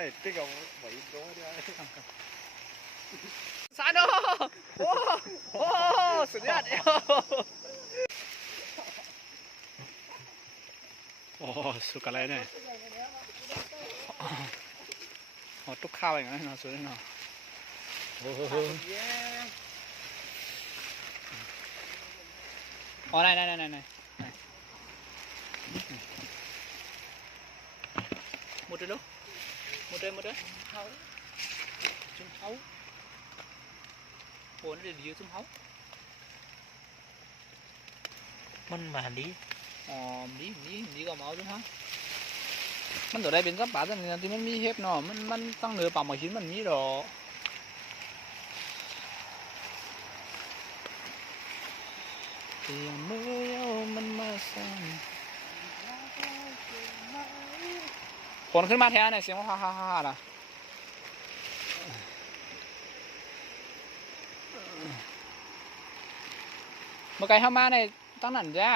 ไม่ติ๊กเอาไว้โดนได้ซาโดโอ้โหสุดยอดโอ้สุกอะไรเนี่ยโอ้ตุ๊กข้าวอย่างนั้นเนาะสุดเลยเนาะโอ้โหอ๋อไหนหมดเลยhấu zum hấu ủa nó điều zum hấu มันมาดี ดีก็มาเอาzum hấu มันตัวใดเป็นซับป่าตัวนี้ที่มันมีเห็บเนาะมันตั้งเหนือป่าหมอชิ้นมันมีดอกเตียงมือเอามันมาสั่งฝนขึ้นมาแท้เนี่ยเสียงว่าฮ่าล่ะเมื่อไกลเข้ามาในตั้งนั่นจ้า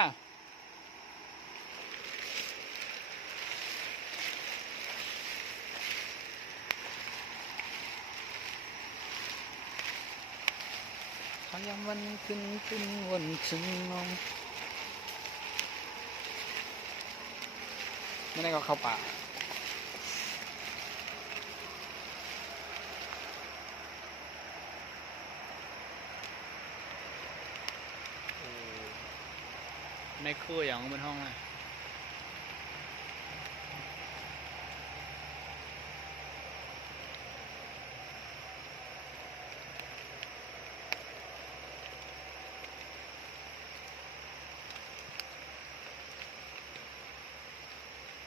พยายามวันขึ้นวันถึงน้องไม่ได้ก็เข้าป่าในครัวอย่างบนห้องอ่ะ